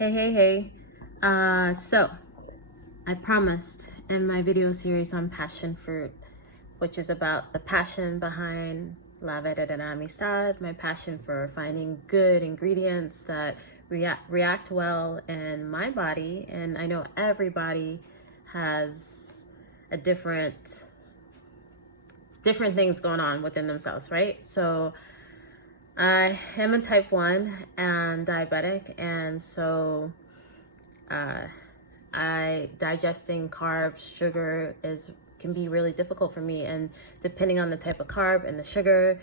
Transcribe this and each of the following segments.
Hey. So I promised in my video series on passion fruit, which is about the passion behind La Verdadera Amistad, my passion for finding good ingredients that react well in my body. And I know everybody has a different things going on within themselves, right? So I am a type 1 and diabetic, and so digesting carbs, sugar can be really difficult for me. And depending on the type of carb and the sugar,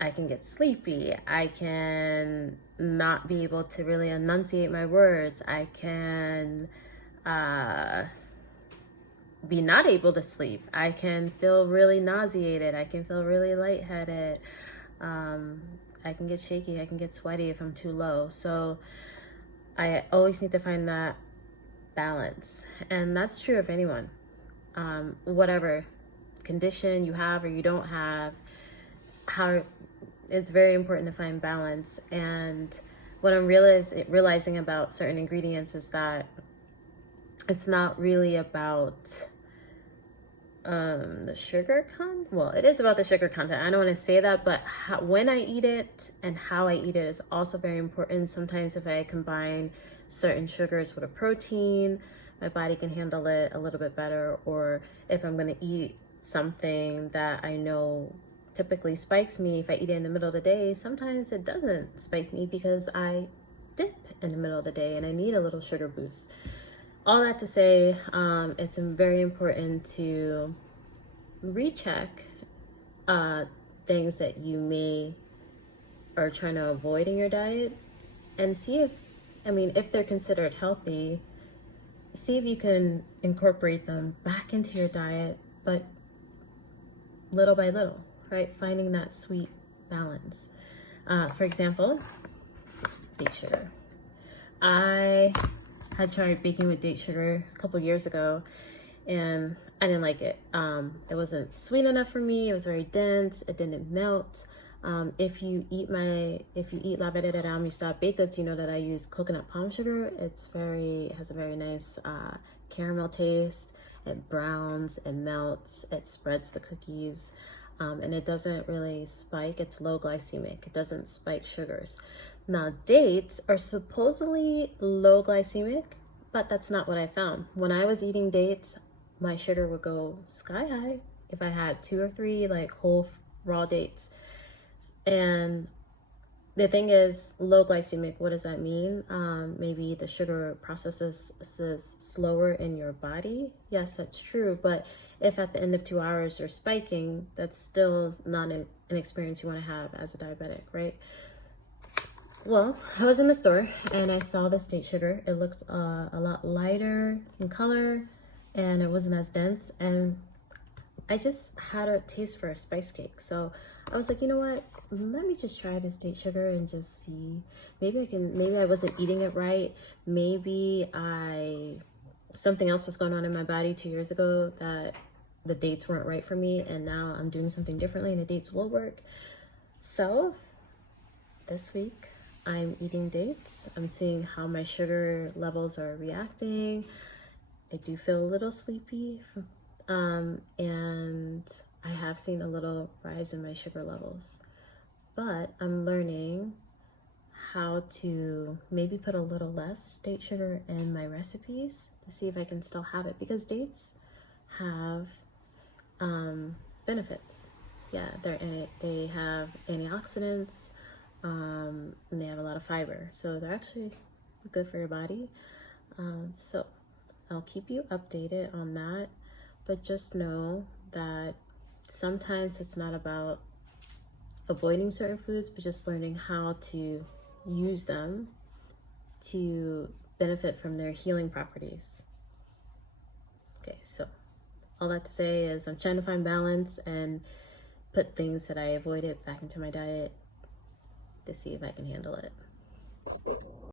I can get sleepy. I can not be able to really enunciate my words. I can be not able to sleep. I can feel really nauseated. I can feel really lightheaded. I can get shaky. I can get sweaty if I'm too low. So I always need to find that balance. And that's true of anyone. Whatever condition you have or you don't have, it's very important to find balance. And what I'm realizing about certain ingredients is that it's not really about the sugar content. Well, it is about the sugar content. I don't want to say that, but when I eat it and how I eat it is also very important. Sometimes if I combine certain sugars with a protein, my body can handle it a little bit better. Or if I'm going to eat something that I know typically spikes me, if I eat it in the middle of the day, sometimes it doesn't spike me because I dip in the middle of the day and I need a little sugar boost. All that to say, it's very important to recheck things that you may are trying to avoid in your diet and see if they're considered healthy, see if you can incorporate them back into your diet, but little by little, right? Finding that sweet balance. For example, date sugar. I had tried baking with date sugar a couple years ago and I didn't like it. It wasn't sweet enough for me. It was very dense. It didn't melt. If you eat La Verdadera Amistad baked goods, you know that I use coconut palm sugar. It has a very nice caramel taste. It browns, it melts, it spreads the cookies, and it doesn't really spike. It's low glycemic. It doesn't spike sugars. Now, dates are supposedly low glycemic, but that's not what I found. When I was eating dates, my sugar would go sky high if I had 2 or 3 like whole raw dates. And the thing is, low glycemic, what does that mean? Maybe the sugar processes is slower in your body. Yes, that's true. But if at the end of 2 hours you're spiking, that's still not an experience you want to have as a diabetic, right? Well, I was in the store and I saw this date sugar. It looked a lot lighter in color and it wasn't as dense. And I just had a taste for a spice cake. So I was like, you know what? Let me just try this date sugar and just see. Maybe I wasn't eating it right. Maybe something else was going on in my body 2 years ago that the dates weren't right for me. And now I'm doing something differently and the dates will work. So this week I'm eating dates. I'm seeing how my sugar levels are reacting. I do feel a little sleepy. And I have seen a little rise in my sugar levels, but I'm learning how to maybe put a little less date sugar in my recipes to see if I can still have it, because dates have benefits. Yeah, they have antioxidants, and they have a lot of fiber, so they're actually good for your body. So I'll keep you updated on that. But just know that sometimes it's not about avoiding certain foods, but just learning how to use them to benefit from their healing properties. Okay, so all that to say is I'm trying to find balance and put things that I avoided back into my diet to see if I can handle it.